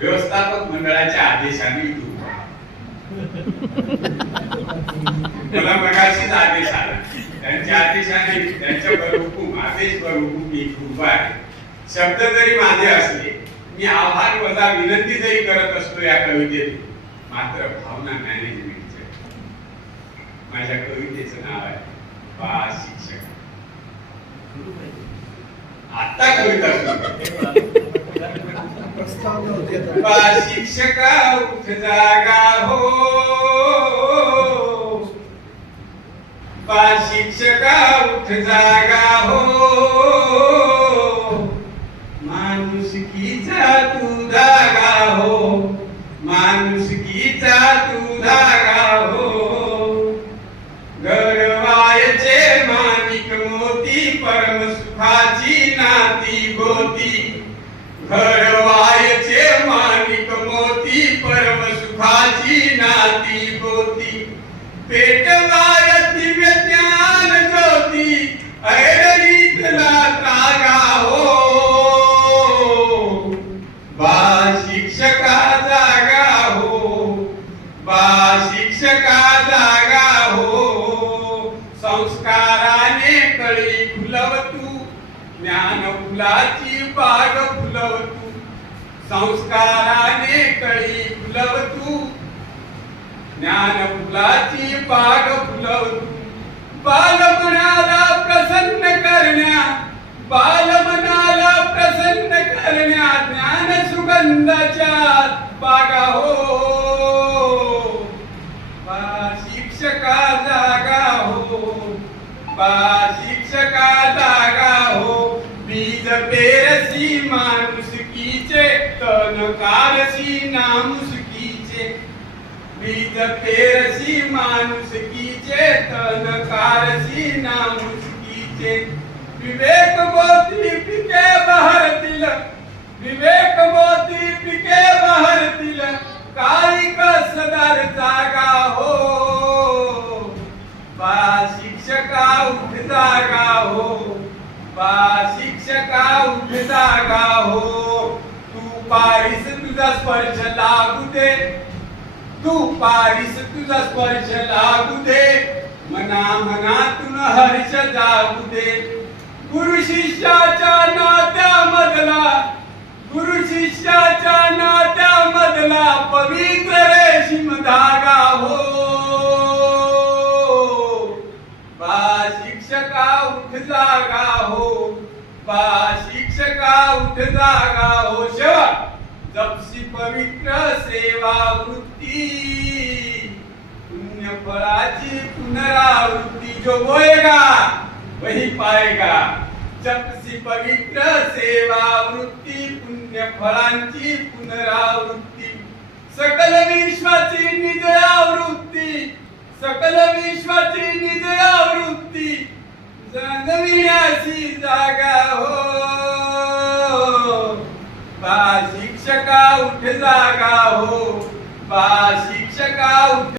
व्यवस्थापक मंडळाच्या आदेशाने मला मगाशीच आदेश आला. त्यांच्या आदेशाने त्यांच्या हुकूम आदेश हुकूम मी खूप आहे. शब्द जरी माझे असले मी आभार वजा विनंती जरी करत असतो या कवितेत मात्र भावना मॅनेजमेंटचे माझ्या कवितेचं नाव आहे बा शिक्षक. आता कविता सुरू शिक्षका उठ जागा हो. बा शिक्षका उठ जागा हो. माणुसकीचा तू धागा हो. माणुसकीचा तू धागा हो. गरवायचे मोती परम सुखाची नाती गोती फुलाची बाग फुलवतू. संस्काराने कळी फुलवतू. ज्ञान फुलाची बाग फुलवतू. बाल मनाला प्रसन्न करण्या बाल मनाला प्रसन्न करण्या ज्ञान सुगंधाच्या बागा हो. बा शिक्षका जागा हो. बा शिक्षका जागा बीज पेरसी माणुसकीचे तन कारसी नामुसकीचे बीज पेरसी माणुसकीचे तन कारसी नामुसकीचे विवेक मोती पिके बहरतील विवेक मोती पिके बहरतील का सदर जागा हो। बा शिक्षका उठ जागा हो। शिक्षका उठ जागा हो? तू पारिस तुझा स्पर्श लागू दे. तू पारिस तुझा स्पर्श लागू दे. मना मनातून हर्ष जागू दे. गुरु शिष्याच्या नात्या मधला गुरु शिष्याच्या नात्या मधला पवित्र जागा हो. बा शिक्षका उठ जागा हो. शेवा जपसी पवित्र सेवा वृत्ती. पुण्य फळाची पुनरावृत्ती जो बोएगा वही पाएगा जपसी पवित्र सेवा वृत्ती पुण्य फळांची पुनरावृत्ती. सकल विश्वाची निजयावृत्ती. सकल विश्वाची निजयावृत्ती. जगविण्याची जागा हो. बा शिक्षका उठ जागा हो. बा शिक्षका उठ